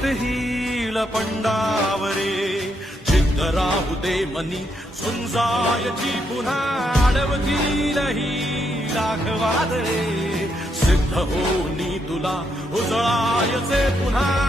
जित हिल पंडावरे जिद्द राहू दे मनी झुंजायची पुन्हा अडवतील ही लाख वादळे सिद्ध होनी तुला उजळायचे पुन्हा